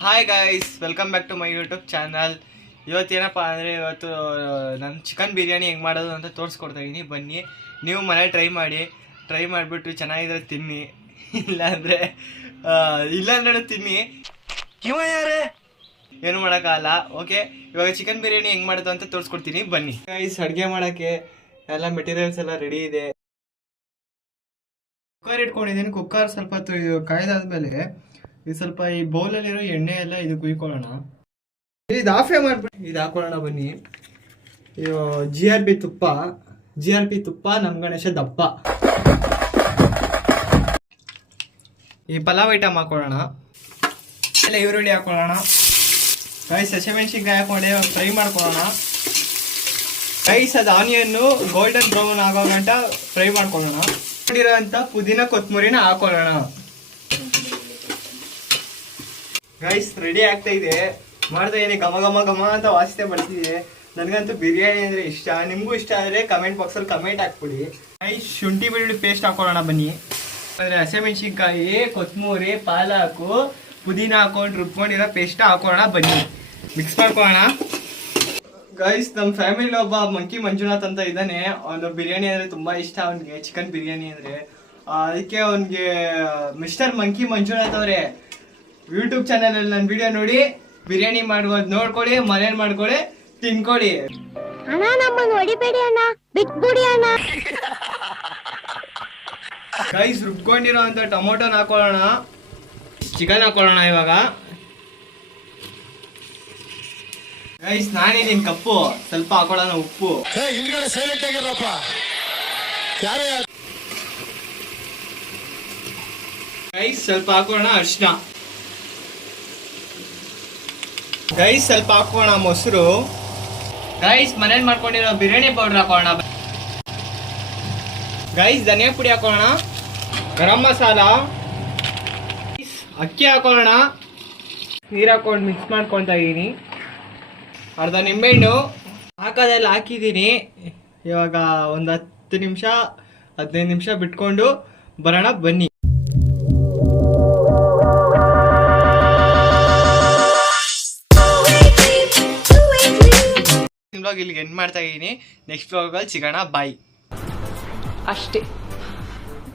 Hi guys, welcome back to my YouTube channel. ಇವತ್ತೇನಪ್ಪ ಅಂದರೆ ಇವತ್ತು ನಾನು ಚಿಕನ್ ಬಿರಿಯಾನಿ ಹೆಂಗೆ ಮಾಡೋದು ಅಂತ ತೋರಿಸ್ಕೊಡ್ತಾ ಇದ್ದೀನಿ. ಬನ್ನಿ, ನೀವು ಮನೆ ಟ್ರೈ ಮಾಡಿಬಿಟ್ಟು ಚೆನ್ನಾಗಿದ್ರೆ ತಿನ್ನಿ, ಇಲ್ಲಾಂದರೆ ತಿನ್ನಿ, ಏನು ಮಾಡೋಕ್ಕಾಗಲ್ಲ. ಓಕೆ, ಇವಾಗ ಚಿಕನ್ ಬಿರಿಯಾನಿ ಹೆಂಗೆ ಮಾಡೋದು ಅಂತ ತೋರಿಸ್ಕೊಡ್ತೀನಿ. ಬನ್ನಿ ಗೈಸ್, ಅಡುಗೆ ಮಾಡೋಕ್ಕೆ ಎಲ್ಲ ಮೆಟೀರಿಯಲ್ಸ್ ಎಲ್ಲ ರೆಡಿ ಇದೆ. ಕುಕ್ಕರ್ ಇಟ್ಕೊಂಡಿದ್ದೀನಿ. ಕುಕ್ಕರ್ ಸ್ವಲ್ಪ ಕಾಯ್ದಾದ್ಮೇಲೆ ಇದು ಸ್ವಲ್ಪ ಈ ಬೌಲಲ್ಲಿರೋ ಎಣ್ಣೆ ಎಲ್ಲ ಇದು ಕುಯ್ಕೊಳ್ಳೋಣ. ಇದು ಆಫೇ ಮಾಡ್ಬಿಟ್ಟು ಇದು ಹಾಕೊಳ್ಳೋಣ. ಬನ್ನಿ, ಇದು GRP ತುಪ್ಪ ನಮ್ಮ ಗಣೇಶ ದಪ್ಪ. ಈ ಪಲಾವ್ ಐಟಮ್ ಹಾಕೊಳ್ಳೋಣ. ಎಲ್ಲ ಈರುಳ್ಳಿ ಹಾಕೊಳ್ಳೋಣ. ರೈಸ್ ಹಸಿಮೆಣಸಿನ್ಕಾಯಿ ಹಾಕೊಂಡೆ ಫ್ರೈ ಮಾಡ್ಕೊಳ್ಳೋಣ. ರೈಸ್ ಅದು ಆನಿಯನ್ನು ಗೋಲ್ಡನ್ ಬ್ರೌನ್ ಆಗೋ ಗಂಟ ಫ್ರೈ ಮಾಡ್ಕೊಳ್ಳೋಣ. ಇರೋಂಥ ಪುದೀನ ಕೊತ್ತಂಬರಿನ ಹಾಕೊಳ್ಳೋಣ. ರೈಸ್ ರೆಡಿ ಆಗ್ತಾ ಇದೆ. ಮಾಡ್ತಾ ಇದೀನಿ, ಘಮ ಘಮ ಘಮ ಅಂತ ವಾಸನೆ ಬರ್ತಿದೆ. ನನಗಂತೂ ಬಿರಿಯಾನಿ ಅಂದರೆ ಇಷ್ಟ. ನಿಮಗೂ ಇಷ್ಟ ಆದರೆ ಕಮೆಂಟ್ ಬಾಕ್ಸಲ್ಲಿ ಕಮೆಂಟ್ ಹಾಕ್ಬಿಡಿ. ರೈಸ್ ಶುಂಠಿ ಬೆಳ್ಳುಳ್ಳಿ ಪೇಸ್ಟ್ ಹಾಕೊಳ್ಳೋಣ. ಬನ್ನಿ, ಅಂದರೆ ಹಸಿಮೆಣಸಿನ್ಕಾಯಿ, ಕೊತ್ತಂಬರಿ, ಪಾಲಕು, ಪುದೀನ ಹಾಕೊಂಡು ರುಬ್ಕೊಂಡಿರೋ ಪೇಸ್ಟ್ ಹಾಕೊಳ್ಳೋಣ. ಬನ್ನಿ, ಮಿಕ್ಸ್ ಮಾಡ್ಕೊಳ್ಳೋಣ. ಗೈಸ್, ನಮ್ಮ ಫ್ಯಾಮಿಲಿ ಒಬ್ಬ ಮಂಕಿ ಮಂಜುನಾಥ್ ಅಂತ ಇದ್ದಾನೆ. ಅವನು ಬಿರಿಯಾನಿ ಅಂದರೆ ತುಂಬ ಇಷ್ಟ. ಅವನಿಗೆ ಚಿಕನ್ ಬಿರಿಯಾನಿ ಅಂದರೆ, ಅದಕ್ಕೆ ಅವನಿಗೆ ಮಿಸ್ಟರ್ ಮಂಕಿ ಮಂಜುನಾಥ್ ಅವರೇ ಯೂಟ್ಯೂಬ್ ಚಾನಲ್ ಅಲ್ಲಿ ನನ್ನ ವಿಡಿಯೋ ನೋಡಿ ಬಿರಿಯಾನಿ ಮಾಡೋದು ನೋಡ್ಕೊಳ್ಳಿ, ಮನೇಲಿ ಮಾಡ್ಕೊಳ್ಳಿ, ತಿನ್ಕೊಳ್ಳಿ. ಗೈಸ್, ರುಬ್ಕೊಂಡಿರೋ ಅಂತ ಟೊಮೊಟೊನ ಹಾಕೊಳ್ಳೋಣ. ಚಿಕನ್ ಹಾಕೊಳ್ಳೋಣ. ಇವಾಗ ಗೈಸ್, ನಾನಿದ್ದೀನಿ ಕಪ್ಪು, ಸ್ವಲ್ಪ ಹಾಕೊಳ್ಳೋಣ. ಉಪ್ಪು, ಗೈಸ್ ಸ್ವಲ್ಪ ಹಾಕೋಣ. ಅರಿಶಿನ, ಗೈಸ್ ಸ್ವಲ್ಪ ಹಾಕೋಣ. ಮೊಸರು, ಗೈಸ್ ಮನೇಲಿ ಮಾಡ್ಕೊಂಡಿರೋ ಬಿರಿಯಾನಿ ಪೌಡರ್ ಹಾಕೋಣ. ಗೈಸ್ ಧನಿಯಾ ಪುಡಿ ಹಾಕೋಣ. ಗರಂ ಮಸಾಲ, ಅಕ್ಕಿ ಹಾಕೋಣ. ನೀರು ಹಾಕೊಂಡು ಮಿಕ್ಸ್ ಮಾಡ್ಕೊಳ್ತಾ ಇದ್ದೀನಿ. ಅರ್ಧ ನಿಂಬೆಹಣ್ಣು ಹಾಕೋದೆಲ್ಲ ಹಾಕಿದ್ದೀನಿ. ಇವಾಗ ಒಂದು 10 ನಿಮಿಷ 15 ನಿಮಿಷ ಬಿಟ್ಕೊಂಡು ಬರೋಣ. ಬನ್ನಿ. ವ್ಲಾಗ್ ಇಲ್ಲಿಗೆ ಎಂಡ್ ಮಾಡ್ತಾ ಇದ್ದೀನಿ. ನೆಕ್ಸ್ಟ್ ವ್ಲಾಗಲ್ಲಿ ಸಿಗೋಣ. ಬಾಯ್. ಅಷ್ಟೇ.